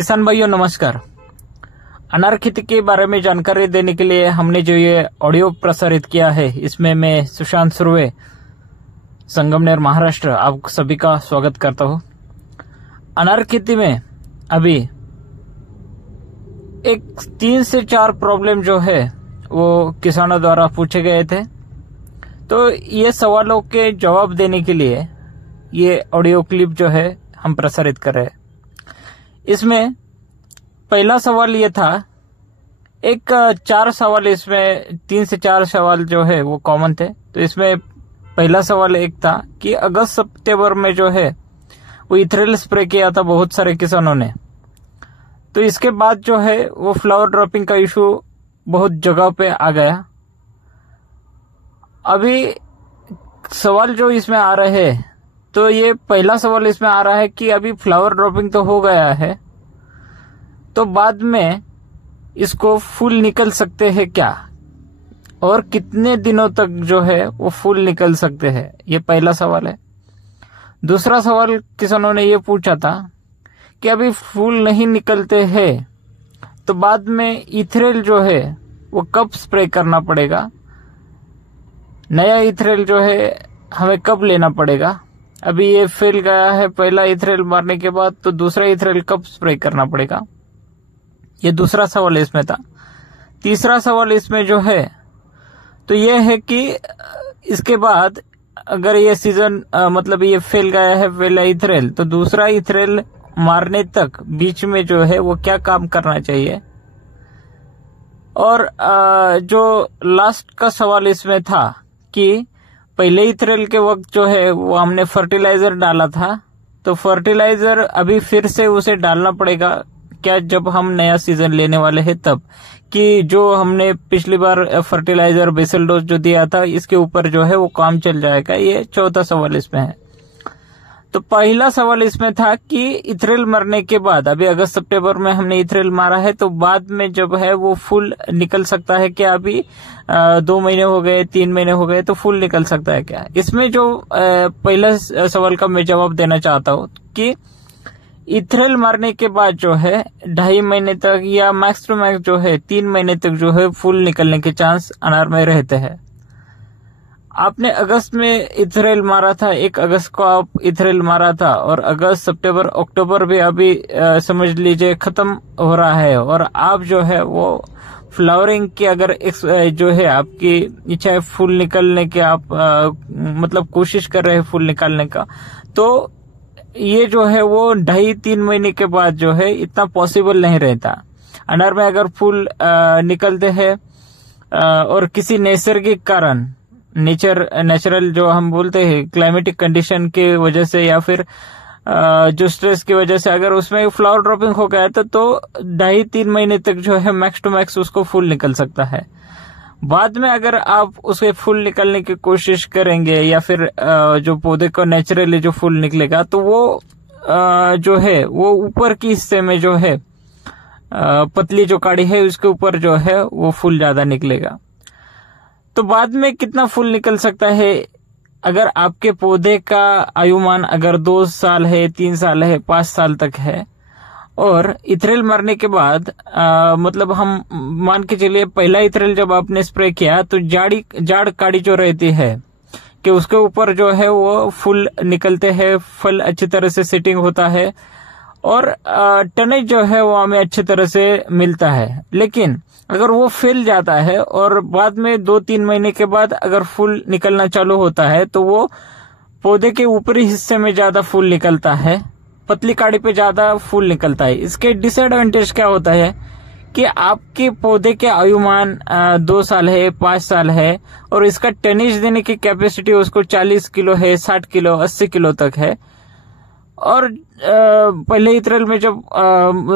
किसान भाइयों नमस्कार। अनार खेती के बारे में जानकारी देने के लिए हमने जो ये ऑडियो प्रसारित किया है, इसमें मैं सुशांत सुर्वे, संगमनेर महाराष्ट्र, आप सभी का स्वागत करता हूं। अनार खेती में अभी एक 3 से 4 प्रॉब्लम जो है वो किसानों द्वारा पूछे गए थे, तो ये सवालों के जवाब देने के लिए ये ऑडियो क्लिप जो है हम प्रसारित कर रहे हैं। इसमें पहला सवाल ये था, एक 4 सवाल, इसमें 3 से 4 सवाल जो है वो कॉमन थे। तो इसमें पहला सवाल एक था कि अगस्त सितंबर में जो है वो इथेनॉल स्प्रे किया था बहुत सारे किसानों ने, तो इसके बाद जो है वो फ्लावर ड्रॉपिंग का इशू बहुत जगह पे आ गया। अभी सवाल जो इसमें आ रहे हैं, तो ये पहला सवाल इसमें आ रहा है कि अभी फ्लावर ड्रॉपिंग तो हो गया है, तो बाद में इसको फूल निकल सकते हैं क्या, और कितने दिनों तक जो है वो फूल निकल सकते हैं, ये पहला सवाल है। दूसरा सवाल किसानों ने ये पूछा था कि अभी फूल नहीं निकलते हैं तो बाद में इथेनॉल जो है वो कब स्प्रे करना पड़ेगा, नया इथेनॉल जो है हमें कब लेना पड़ेगा। अभी ये फेल गया है पहला इथेनॉल मारने के बाद, तो दूसरा इथेनॉल कब स्प्रे करना पड़ेगा, ये दूसरा सवाल इसमें था। तीसरा सवाल इसमें जो है तो ये है कि इसके बाद अगर ये सीजन मतलब ये फेल गया है पहला इथेनॉल, तो दूसरा इथेनॉल मारने तक बीच में जो है वो क्या काम करना चाहिए। और जो लास्ट का सवाल इसमें था कि पहले इथेनॉल के वक्त जो है वो हमने फर्टिलाइजर डाला था, तो फर्टिलाइजर अभी फिर से उसे डालना पड़ेगा क्या जब हम नया सीजन लेने वाले हैं तब, कि जो हमने पिछली बार फर्टिलाइजर बेसल डोज जो दिया था इसके ऊपर जो है वो काम चल जाएगा। ये चौथा सवाल इसमें है। तो पहला सवाल इसमें था कि इथेनॉल मरने के बाद, अभी अगस्त सितंबर में हमने इथेनॉल मारा है, तो बाद में जब है वो फूल निकल सकता है क्या, अभी 2 महीने हो गए, 3 महीने हो गए, तो फूल निकल सकता है क्या। इसमें जो पहला सवाल का मैं जवाब देना चाहता हूँ कि इथेनॉल मारने के बाद जो है 2.5 महीने तक या मैक्स टू मैक्स जो है 3 महीने तक जो है फूल निकलने के चांस अनार में रहते हैं। आपने अगस्त में इथेनॉल मारा था, 1 अगस्त को आप इथेनॉल मारा था, और अगस्त सितंबर अक्टूबर भी अभी समझ लीजिए खत्म हो रहा है, और आप जो है वो फ्लावरिंग की अगर जो है आपकी इच्छा है फूल निकलने के, आप मतलब कोशिश कर रहे हैं फूल निकालने का, तो ये जो है वो 2.5-3 महीने के बाद जो है इतना पॉसिबल नहीं रहता। अनार में अगर फूल निकलते हैं और किसी नैसर्गिक कारण, नेचुरल जो हम बोलते हैं क्लाइमेटिक कंडीशन के वजह से या फिर जो स्ट्रेस की वजह से अगर उसमें फ्लावर ड्रॉपिंग हो गया तो 2.5-3 महीने तक जो है मैक्स टू मैक्स उसको फूल निकल सकता है। बाद में अगर आप उसके फूल निकलने की कोशिश करेंगे या फिर जो पौधे को नेचुरली जो फूल निकलेगा, तो वो जो है वो ऊपर की हिस्से में जो है पतली जो काड़ी है उसके ऊपर जो है वो फूल ज्यादा निकलेगा। तो बाद में कितना फूल निकल सकता है, अगर आपके पौधे का आयुमान अगर 2 साल है, 3 साल है, 5 साल तक है, और इथेनॉल मरने के बाद मतलब हम मान के चलिए पहला इथेनॉल जब आपने स्प्रे किया तो जाड़ काड़ी जो रहती है कि उसके ऊपर जो है वो फूल निकलते हैं, फल अच्छी तरह से सेटिंग होता है और टनेज जो है वो हमें अच्छी तरह से मिलता है। लेकिन अगर वो फैल जाता है और बाद में 2-3 महीने के बाद अगर फूल निकलना चालू होता है, तो वो पौधे के ऊपरी हिस्से में ज्यादा फूल निकलता है, पतली काड़ी पे ज्यादा फूल निकलता है। इसके डिसएडवांटेज क्या होता है कि आपके पौधे के आयुमान 2 साल है, 5 साल है, और इसका टनेज देने की कैपेसिटी उसको 40 किलो है, 60 किलो, 80 किलो तक है। और पहले इथेनॉल में जब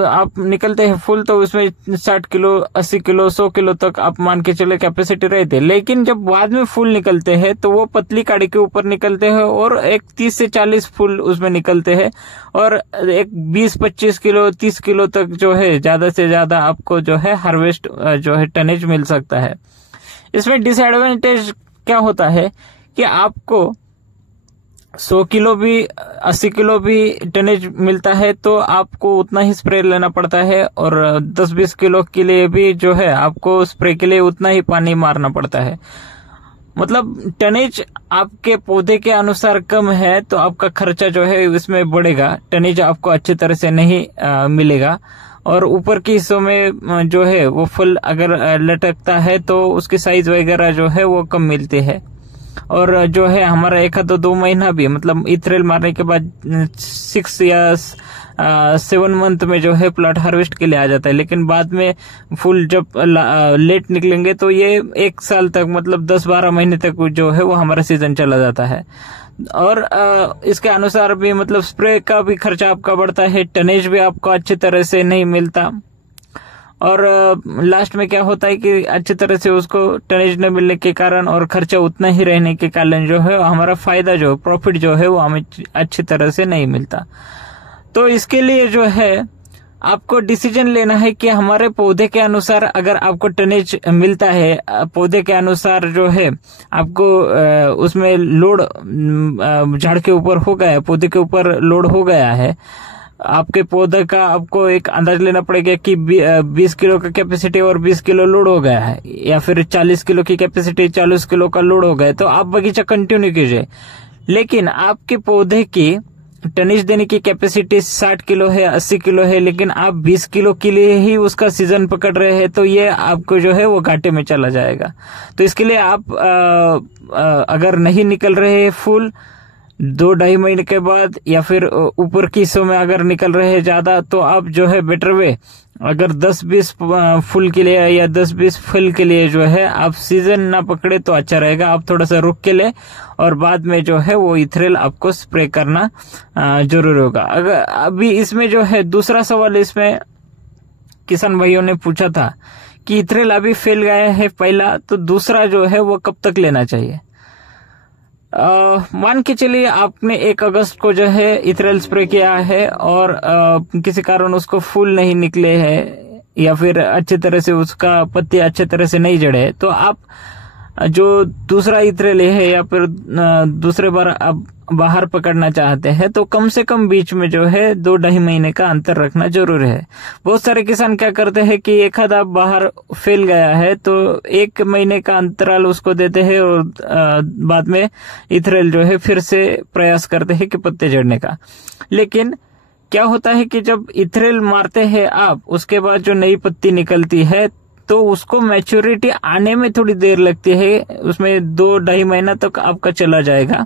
आप निकलते हैं फूल, तो उसमें 60 किलो, 80 किलो, 100 किलो तक आप मान के चले कैपेसिटी रहते हैं। लेकिन जब बाद में फूल निकलते हैं तो वो पतली काड़ी के ऊपर निकलते हैं और एक 30 से 40 फूल उसमें निकलते हैं, और एक 20-25 किलो, 30 किलो तक जो है ज्यादा से ज्यादा आपको जो है हार्वेस्ट जो है टनेज मिल सकता है। इसमें डिसएडवांटेज क्या होता है कि आपको 100 किलो भी 80 किलो भी टनेज मिलता है तो आपको उतना ही स्प्रे लेना पड़ता है, और 10-20 किलो के लिए भी जो है आपको स्प्रे के लिए उतना ही पानी मारना पड़ता है। मतलब टनेज आपके पौधे के अनुसार कम है तो आपका खर्चा जो है इसमें बढ़ेगा, टनेज आपको अच्छी तरह से नहीं मिलेगा। और ऊपर के हिस्सों में जो है वो फल अगर लटकता है तो उसकी साइज वगैरह जो है वो कम मिलती है। और जो है हमारा 1-2 महीना भी, मतलब इथरेल मारने के बाद 6 या 7 मंथ में जो है प्लॉट हार्वेस्ट के लिए आ जाता है। लेकिन बाद में फूल जब लेट निकलेंगे तो ये 1 साल तक, मतलब 10-12 महीने तक जो है वो हमारा सीजन चला जाता है। और इसके अनुसार भी मतलब स्प्रे का भी खर्चा आपका बढ़ता है, टनेज भी आपको अच्छी तरह से नहीं मिलता। और लास्ट में क्या होता है कि अच्छी तरह से उसको टनेज न मिलने के कारण और खर्चा उतना ही रहने के कारण जो है हमारा फायदा जो प्रॉफिट जो है वो हमें अच्छी तरह से नहीं मिलता। तो इसके लिए जो है आपको डिसीजन लेना है कि हमारे पौधे के अनुसार अगर आपको टनेज मिलता है, पौधे के अनुसार जो है आपको उसमें लोड झाड़ के ऊपर हो गया है, पौधे के ऊपर लोड हो गया है, आपके पौधे का आपको एक अंदाज लेना पड़ेगा कि 20 किलो का कैपेसिटी और 20 किलो लोड हो गया है, या फिर 40 किलो की कैपेसिटी 40 किलो का लोड हो गया है, तो आप बगीचा कंटिन्यू कीजिए। लेकिन आपके पौधे की टनेज देने की कैपेसिटी 60 किलो है, 80 किलो है, लेकिन आप 20 किलो के लिए ही उसका सीजन पकड़ रहे हैं, तो ये आपको जो है वो घाटे में चला जाएगा। तो इसके लिए आप अगर नहीं निकल रहे फूल 2-2.5 महीने के बाद, या फिर ऊपर की हिस्सों में अगर निकल रहे हैं ज्यादा, तो आप जो है बेटर वे अगर 10-20 फूल के लिए या 10-20 फल के लिए जो है आप सीजन ना पकड़े तो अच्छा रहेगा। आप थोड़ा सा रुक के ले और बाद में जो है वो इथरेल आपको स्प्रे करना जरूर होगा। अगर अभी इसमें जो है दूसरा सवाल इसमें किसान भाइयों ने पूछा था कि इथरेल अभी फैल गया है पहला, तो दूसरा जो है वो कब तक लेना चाहिए। मान के चलिए आपने 1 अगस्त को जो है इथरेल स्प्रे किया है और किसी कारण उसको फूल नहीं निकले हैं या फिर अच्छे तरह से उसका पत्ते अच्छे तरह से नहीं जड़े, तो आप जो दूसरा इथरेल है या फिर दूसरे बार आप बाहर पकड़ना चाहते हैं तो कम से कम बीच में जो है 2-2.5 महीने का अंतर रखना जरूर है। बहुत सारे किसान क्या करते हैं कि एक आधा बाहर फैल गया है तो 1 महीने का अंतराल उसको देते हैं और बाद में इथरेल जो है फिर से प्रयास करते हैं कि पत्ते जड़ने का। लेकिन क्या होता है कि जब इथरेल मारते हैं आप, उसके बाद जो नई पत्ती निकलती है तो उसको मैच्योरिटी आने में थोड़ी देर लगती है, उसमें 2-2.5 महीना तक आपका चला जाएगा।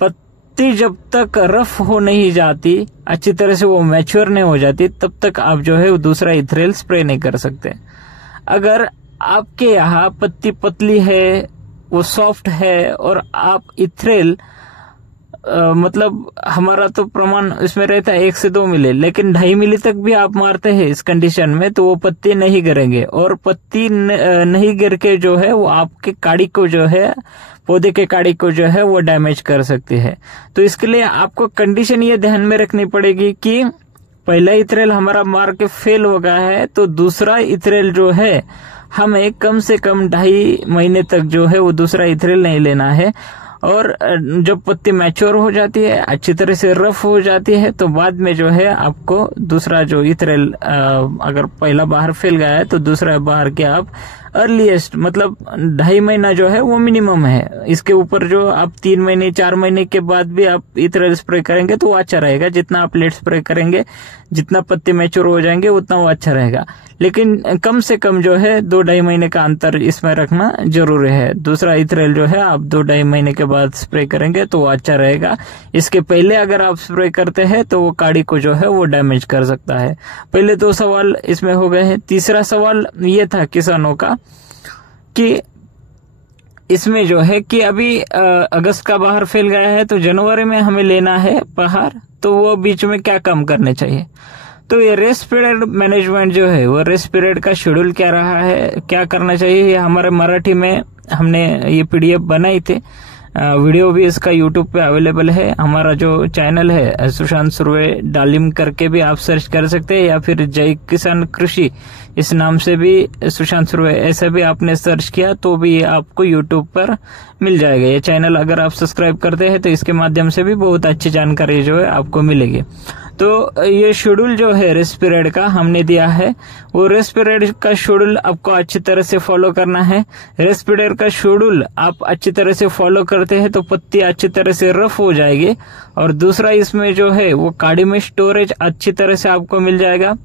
पत्ती जब तक रफ हो नहीं जाती, अच्छी तरह से वो मैच्योर नहीं हो जाती, तब तक आप जो है वो दूसरा इथरेल स्प्रे नहीं कर सकते। अगर आपके यहाँ पत्ती पतली है, वो सॉफ्ट है और आप इथरेल मतलब हमारा तो प्रमाण इसमें रहता है 1 से 2 मिली, लेकिन 2.5 मिली तक भी आप मारते हैं इस कंडीशन में तो वो पत्ती नहीं गिरेंगे, और पत्ती नहीं गिर के जो है वो आपके काड़ी को जो है, पौधे के काड़ी को जो है वो डैमेज कर सकती है। तो इसके लिए आपको कंडीशन ये ध्यान में रखनी पड़ेगी कि पहला इथरेल हमारा मार के फेल हो गया है तो दूसरा इथरेल जो है हमें कम से कम 2.5 महीने तक जो है वो दूसरा इथरेल नहीं लेना है। और जब पत्ती मैच्योर हो जाती है, अच्छी तरह से रफ हो जाती है, तो बाद में जो है आपको दूसरा जो इथरेल अगर पहला बाहर फैल गया है तो दूसरा बाहर के आप अर्लीस्ट मतलब 2.5 महीना जो है वो मिनिमम है। इसके ऊपर जो आप 3 महीने 4 महीने के बाद भी आप इथरेल स्प्रे करेंगे तो वो अच्छा रहेगा। जितना आप लेट स्प्रे करेंगे, जितना पत्ते मैच्योर हो जाएंगे उतना वो अच्छा रहेगा। लेकिन कम से कम जो है 2-2.5 महीने का अंतर इसमें रखना जरूरी है। दूसरा इथरेल जो है आप 2-2.5 महीने के बाद स्प्रे करेंगे तो वो अच्छा रहेगा। इसके पहले अगर आप स्प्रे करते हैं तो वो काड़ी को जो है वो डैमेज कर सकता है। पहले 2 सवाल इसमें हो गए हैं। तीसरा सवाल ये था किसानों का कि इसमें जो है कि अभी अगस्त का बाहर फैल गया है तो जनवरी में हमें लेना है बाहर, तो वो बीच में क्या काम करने चाहिए। तो ये रेस्ट पीरियड मैनेजमेंट जो है वो रेस्ट पीरियड का शेड्यूल क्या रहा है, क्या करना चाहिए, ये हमारे मराठी में हमने ये PDF बनाई थी, वीडियो भी इसका यूट्यूब पे अवेलेबल है। हमारा जो चैनल है सुशांत सुर्वे डालिम करके भी आप सर्च कर सकते हैं, या फिर जय किसान कृषि इस नाम से भी सुशांत सुर्वे ऐसा भी आपने सर्च किया तो भी आपको यूट्यूब पर मिल जाएगा। ये चैनल अगर आप सब्सक्राइब करते हैं तो इसके माध्यम से भी बहुत अच्छी जानकारी जो है आपको मिलेगी। तो ये शेड्यूल जो है रेस्ट पीरियड का हमने दिया है, वो रेस्ट पीरियड का शेड्यूल आपको अच्छी तरह से फॉलो करना है। रेस्ट पीरियड का शेड्यूल आप अच्छी तरह से फॉलो करते हैं तो पत्ती अच्छी तरह से रफ हो जाएगी। और दूसरा इसमें जो है वो काड़ी में स्टोरेज अच्छी तरह से आपको मिल जाएगा।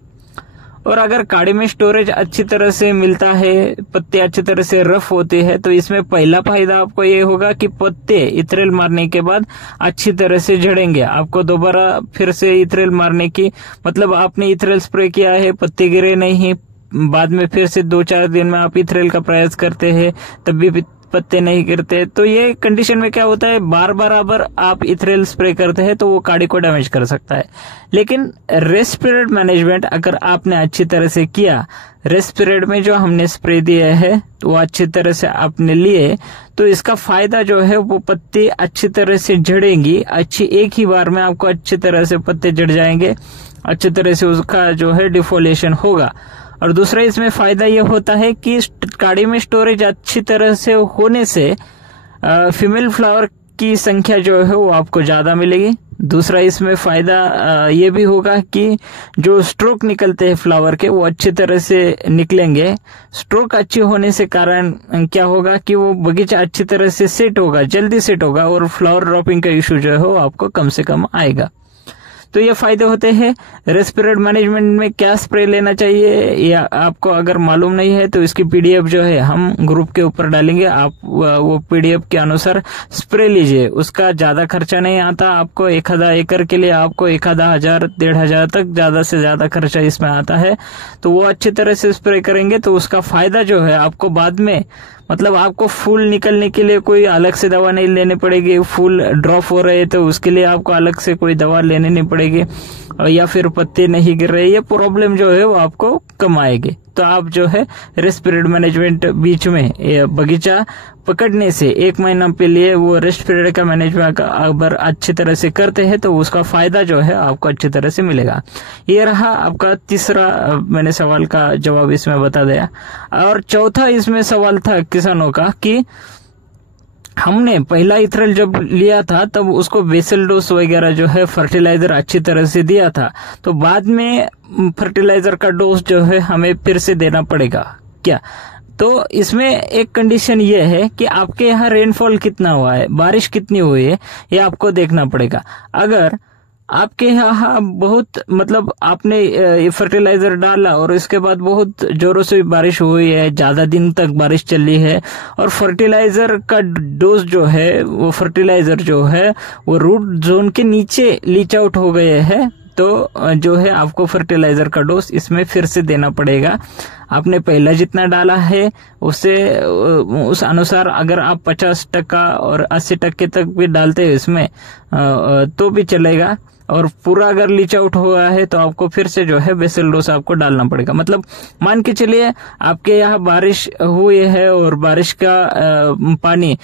और अगर काड़ी में स्टोरेज अच्छी तरह से मिलता है, पत्ते अच्छी तरह से रफ होते हैं, तो इसमें पहला फायदा आपको ये होगा कि पत्ते इथरेल मारने के बाद अच्छी तरह से झड़ेंगे। आपको दोबारा फिर से इथरेल मारने की, मतलब आपने इथरेल स्प्रे किया है, पत्ते गिरे नहीं, बाद में फिर से 2-4 दिन में आप इथरेल का प्रयास करते हैं तब भी पत्ते नहीं गिरते, तो ये कंडीशन में क्या होता है, बार बराबर आप इथरेल स्प्रे करते हैं तो वो काड़ी को डैमेज कर सकता है। लेकिन रेस्ट पीरियड मैनेजमेंट अगर आपने अच्छी तरह से किया, रेस्ट पीरियड में जो हमने स्प्रे दिए है तो वो अच्छी तरह से आपने लिए, तो इसका फायदा जो है वो पत्ते अच्छी तरह से झड़ेंगी। अच्छी एक ही बार में आपको अच्छी तरह से पत्ते झड़ जाएंगे, अच्छी तरह से उसका जो है डिफोलेशन होगा। और दूसरा इसमें फायदा ये होता है कि काड़ी में स्टोरेज अच्छी तरह से होने से फीमेल फ्लावर की संख्या जो है वो आपको ज्यादा मिलेगी। दूसरा इसमें फायदा ये भी होगा कि जो स्ट्रोक निकलते हैं फ्लावर के वो अच्छी तरह से निकलेंगे। स्ट्रोक अच्छी होने से कारण क्या होगा कि वो बगीचा अच्छी तरह से सेट होगा, जल्दी सेट होगा, और फ्लावर ड्रॉपिंग का इश्यू जो है वो आपको कम से कम आएगा। तो ये फायदे होते हैं। रेस्ट पीरियड मैनेजमेंट में क्या स्प्रे लेना चाहिए या आपको अगर मालूम नहीं है तो इसकी पीडीएफ जो है हम ग्रुप के ऊपर डालेंगे, आप वो पीडीएफ के अनुसार स्प्रे लीजिए। उसका ज्यादा खर्चा नहीं आता आपको, 1,000 एकड़ के लिए आपको 1,000 1,500 तक ज्यादा से ज्यादा खर्चा इसमें आता है। तो वो अच्छी तरह से स्प्रे करेंगे तो उसका फायदा जो है आपको बाद में, मतलब आपको फूल निकलने के लिए कोई अलग से दवा नहीं लेनी पड़ेगी। फूल ड्रॉप हो रहे तो उसके लिए आपको अलग से कोई दवा लेनी नहीं पड़ेगी, या फिर पत्ते नहीं गिर रहे, ये प्रॉब्लम जो है वो आपको कम आएगी। तो आप जो है रेस्ट पीरियड मैनेजमेंट बीच में बगीचा पकड़ने से 1 महीना के लिए वो रेस्ट पीरियड का मैनेजमेंट अगर अच्छी तरह से करते हैं तो उसका फायदा जो है आपको अच्छी तरह से मिलेगा। ये रहा आपका तीसरा मैंने सवाल का जवाब इसमें बता दिया। और चौथा इसमें सवाल था किसानों का कि हमने पहला इथरेल जब लिया था तब उसको बेसल डोज वगैरह जो है फर्टिलाइजर अच्छी तरह से दिया था, तो बाद में फर्टिलाइजर का डोज जो है हमें फिर से देना पड़ेगा क्या? तो इसमें एक कंडीशन ये है कि आपके यहाँ रेनफॉल कितना हुआ है, बारिश कितनी हुई है, ये आपको देखना पड़ेगा। अगर आपके यहाँ बहुत, मतलब आपने ये फर्टिलाइजर डाला और इसके बाद बहुत जोरों से बारिश हुई है, ज्यादा दिन तक बारिश चली है, और फर्टिलाइजर का डोज जो है वो फर्टिलाइजर जो है वो रूट जोन के नीचे लीच आउट हो गए हैं, तो जो है आपको फर्टिलाइजर का डोज इसमें फिर से देना पड़ेगा। आपने पहला जितना डाला है उससे उस अनुसार अगर आप 50% और 80% तक भी डालते हैं इसमें तो भी चलेगा। और पूरा अगर लीच आउट हुआ है तो आपको फिर से जो है बेसल डोज आपको डालना पड़ेगा। मतलब मान के चलिए आपके यहाँ बारिश हुई है और बारिश का पानी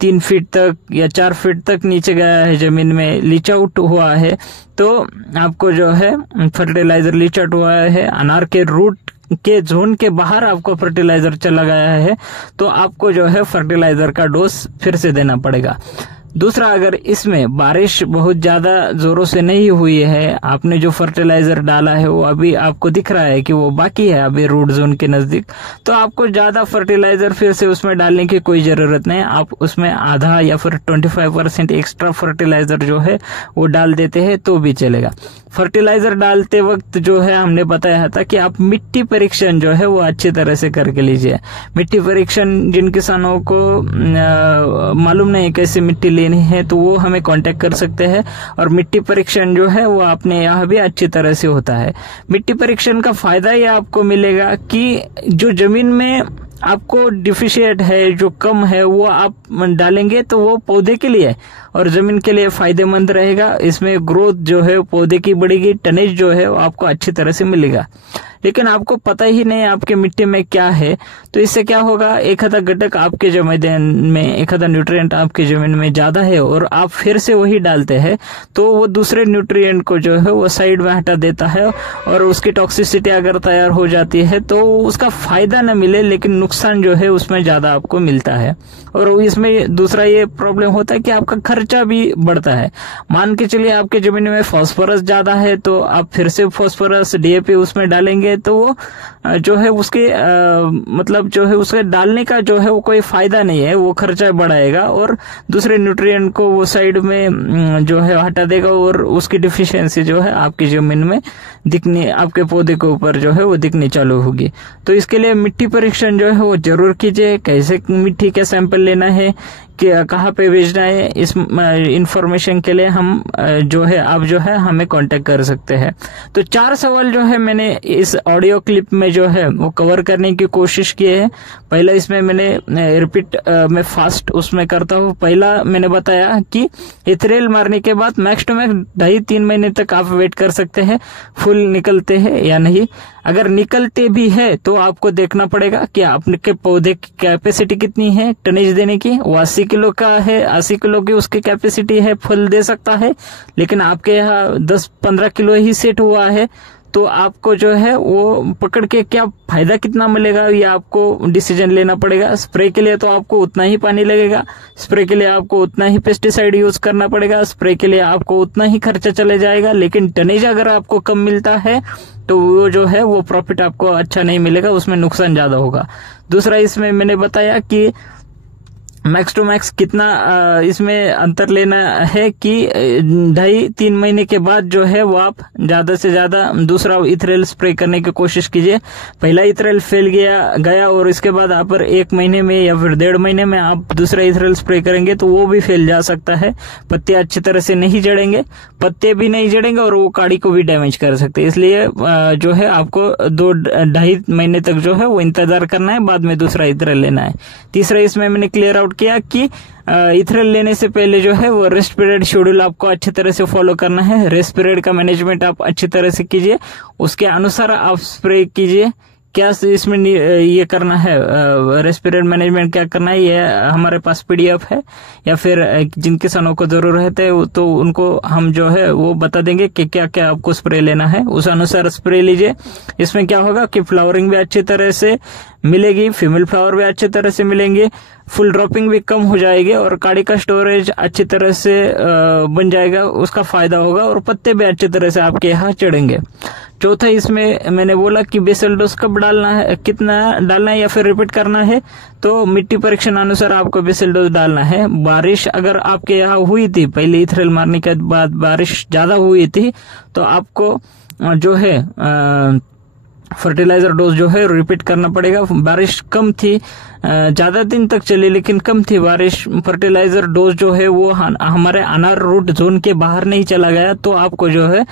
3 फीट तक या 4 फीट तक नीचे गया है, जमीन में लीच आउट हुआ है, तो आपको जो है फर्टिलाइजर लीच आउट हुआ है, अनार के रूट के जोन के बाहर आपको फर्टिलाइजर चला गया है, तो आपको जो है फर्टिलाइजर का डोज फिर से देना पड़ेगा। दूसरा, अगर इसमें बारिश बहुत ज्यादा जोरों से नहीं हुई है, आपने जो फर्टिलाइजर डाला है वो अभी आपको दिख रहा है कि वो बाकी है अभी रूट जोन के नजदीक, तो आपको ज्यादा फर्टिलाइजर फिर से उसमें डालने की कोई जरूरत नहीं। आप उसमें आधा या फिर 25% एक्स्ट्रा फर्टिलाइजर जो है वो डाल देते हैं तो भी चलेगा। फर्टिलाइजर डालते वक्त जो है हमने बताया था कि आप मिट्टी परीक्षण जो है वो अच्छी तरह से करके लीजिए। मिट्टी परीक्षण जिन किसानों को मालूम नहीं कैसे मिट्टी लेनी है तो वो हमें कांटेक्ट कर सकते हैं, और मिट्टी परीक्षण जो है वो अपने यहाँ भी अच्छी तरह से होता है। मिट्टी परीक्षण का फायदा ये आपको मिलेगा कि जो जमीन में आपको डिफिशिएंट है, जो कम है, वो आप डालेंगे तो वो पौधे के लिए और जमीन के लिए फायदेमंद रहेगा। इसमें ग्रोथ जो है पौधे की बढ़ेगी, टनेज जो है वो आपको अच्छी तरह से मिलेगा। लेकिन आपको पता ही नहीं आपके मिट्टी में क्या है। तो इससे क्या होगा, एक आधा घटक आपके जमीन में, एक आधा न्यूट्रिएंट आपकी जमीन में ज्यादा है और आप फिर से वही डालते हैं, तो वो दूसरे न्यूट्रिएंट को जो है वो साइड में हटा देता है और उसकी टॉक्सिसिटी अगर तैयार हो जाती है तो उसका फायदा न मिले लेकिन नुकसान जो है उसमें ज्यादा आपको मिलता है। और इसमें दूसरा ये प्रॉब्लम होता है कि आपका खर्चा भी बढ़ता है। मान के चलिए आपके जमीन में फास्फोरस ज्यादा है तो आप फिर से फास्फोरस डीएपी उसमें डालेंगे तो वो जो है उसके मतलब जो है उसके डालने का जो है वो कोई फायदा नहीं है, वो खर्चा बढ़ाएगा और दूसरे न्यूट्रिएंट को वो साइड में जो है हटा देगा और उसकी डिफिशियंसी जो है आपकी जमीन में दिखने, आपके पौधे के ऊपर जो है वो दिखनी चालू होगी। तो इसके लिए मिट्टी परीक्षण जो है वो जरूर कीजिए। कैसे मिट्टी का सैंपल लेना है, कहाँ पे भेजना है, इस इंफॉर्मेशन के लिए हम जो है आप जो है हमें कांटेक्ट कर सकते हैं। तो 4 सवाल जो है मैंने इस ऑडियो क्लिप में जो है वो कवर करने की कोशिश की है। पहला इसमें मैंने रिपीट में फास्ट उसमें करता हूँ। पहला मैंने बताया कि इथेनॉल मारने के बाद मैक्स टू मैक्स 2.5-3 महीने तक आप वेट कर सकते हैं फूल निकलते हैं या नहीं। अगर निकलते भी है तो आपको देखना पड़ेगा कि आपके पौधे की कैपेसिटी कितनी है टनेज देने की। वो 80 किलो का है, 80 किलो की उसकी कैपेसिटी है, फल दे सकता है, लेकिन आपके यहाँ 10-15 किलो ही सेट हुआ है तो आपको जो है वो पकड़ के क्या फायदा कितना मिलेगा ये आपको डिसीजन लेना पड़ेगा। स्प्रे के लिए तो आपको उतना ही पानी लगेगा, स्प्रे के लिए आपको उतना ही पेस्टिसाइड यूज करना पड़ेगा, स्प्रे के लिए आपको उतना ही खर्चा चले जाएगा, लेकिन टनेज अगर आपको कम मिलता है तो वो जो है वो प्रॉफिट आपको अच्छा नहीं मिलेगा, उसमें नुकसान ज्यादा होगा। दूसरा इसमें मैंने बताया कि मैक्स टू मैक्स कितना इसमें अंतर लेना है कि 2.5-3 महीने के बाद जो है वो आप ज्यादा से ज्यादा दूसरा इथेनॉल स्प्रे करने की कोशिश कीजिए। पहला इथेनॉल फैल गया और इसके बाद आप 1 महीने में या फिर 1.5 महीने में आप दूसरा इथेनॉल स्प्रे करेंगे तो वो भी फैल जा सकता है। पत्ते अच्छी तरह से नहीं जड़ेंगे, पत्ते भी नहीं जड़ेंगे और वो काड़ी को भी डैमेज कर सकते हैं। इसलिए जो है आपको 2-2.5 महीने तक जो है वो इंतजार करना है, बाद में दूसरा इथेनॉल लेना है। तीसरा इसमें मैंने क्लियर आउट किया कि इथेनॉल लेने से पहले जो है वो रेस्ट पीरियड शेड्यूल आपको अच्छी तरह से फॉलो करना है। रेस्ट पीरियड का मैनेजमेंट आप अच्छी तरह से कीजिए, उसके अनुसार आप स्प्रे कीजिए। क्या इसमें ये करना है, रेस्ट पीरियड मैनेजमेंट क्या करना है, ये हमारे पास पीडीएफ है, या फिर जिन किसानों को जरूरत है तो उनको हम जो है वो बता देंगे कि क्या क्या आपको स्प्रे लेना है, उस अनुसार स्प्रे लीजिए। इसमें क्या होगा कि फ्लावरिंग भी अच्छी तरह से मिलेगी, फीमेल फ्लावर भी अच्छी तरह से मिलेंगे, फुल ड्रॉपिंग भी कम हो जाएगी और काड़ी का स्टोरेज अच्छी तरह से बन जाएगा, उसका फायदा होगा और पत्ते भी अच्छी तरह से आपके यहाँ चढ़ेंगे। चौथा इसमें मैंने बोला कि बेसल डोज कब डालना है, कितना डालना है या फिर रिपीट करना है, तो मिट्टी परीक्षण अनुसार आपको बेसल डोज डालना है। बारिश अगर आपके यहाँ हुई थी, पहले इथेनॉल मारने के बाद बारिश ज्यादा हुई थी तो आपको जो है फर्टिलाइजर डोज जो है रिपीट करना पड़ेगा। बारिश कम थी, ज्यादा दिन तक चली लेकिन कम थी बारिश, फर्टिलाइजर डोज जो है वो हमारे अनार रूट जोन के बाहर नहीं चला गया तो आपको जो है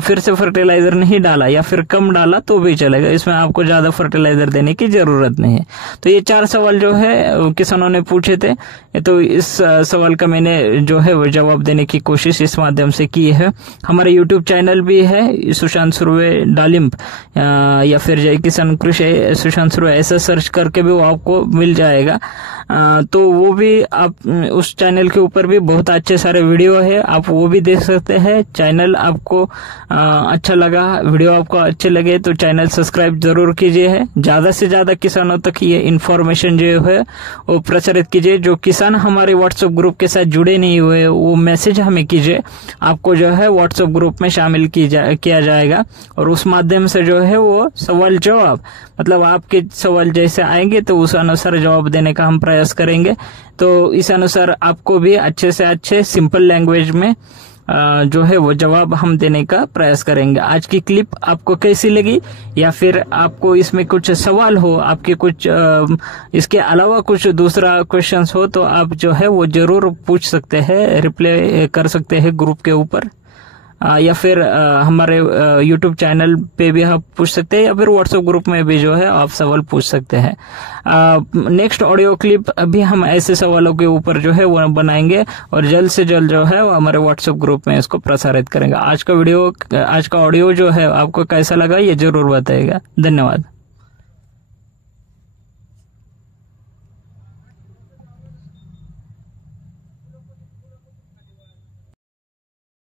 फिर से फर्टिलाइजर नहीं डाला या फिर कम डाला तो भी चलेगा, इसमें आपको ज्यादा फर्टिलाइजर देने की जरूरत नहीं है। तो ये 4 सवाल जो है किसानों ने पूछे थे, तो इस सवाल का मैंने जो है वो जवाब देने की कोशिश इस माध्यम से की है। हमारे यूट्यूब चैनल भी है सुशांत सुर्वे डालिम्ब, या फिर जय किसान कृषि सुशांत सुर्वे ऐसा सर्च करके भी वो आपको मिल जाएगा। तो वो भी आप उस चैनल के ऊपर भी बहुत अच्छे सारे वीडियो है, आप वो भी देख सकते हैं। चैनल आपको अच्छा लगा, वीडियो आपको अच्छे लगे तो चैनल सब्सक्राइब जरूर कीजिए। ज्यादा से ज्यादा किसानों तक ये इन्फॉर्मेशन जो है वो प्रचारित कीजिए। जो किसान हमारे व्हाट्सएप ग्रुप के साथ जुड़े नहीं हुए वो मैसेज हमें कीजिए, आपको जो है व्हाट्सएप ग्रुप में शामिल किया जाएगा और उस माध्यम से जो है वो सवाल जवाब मतलब आपके सवाल जैसे आएंगे तो उस अनुसार जवाब देने का हम प्रयास करेंगे। तो इस अनुसार आपको भी अच्छे से अच्छे सिंपल लैंग्वेज में जो है वो जवाब हम देने का प्रयास करेंगे। आज की क्लिप आपको कैसी लगी या फिर आपको इसमें कुछ सवाल हो, आपके कुछ इसके अलावा कुछ दूसरा क्वेश्चंस हो तो आप जो है वो जरूर पूछ सकते हैं, रिप्लाई कर सकते हैं ग्रुप के ऊपर। या फिर हमारे यूट्यूब चैनल पे भी आप पूछ सकते हैं, या फिर व्हाट्सएप ग्रुप में भी जो है आप सवाल पूछ सकते हैं। नेक्स्ट ऑडियो क्लिप अभी हम ऐसे सवालों के ऊपर जो है वो बनाएंगे और जल्द से जल्द जो है वो हमारे व्हाट्सएप ग्रुप में इसको प्रसारित करेंगे। आज का ऑडियो जो है आपको कैसा लगा ये जरूर बताइएगा। धन्यवाद।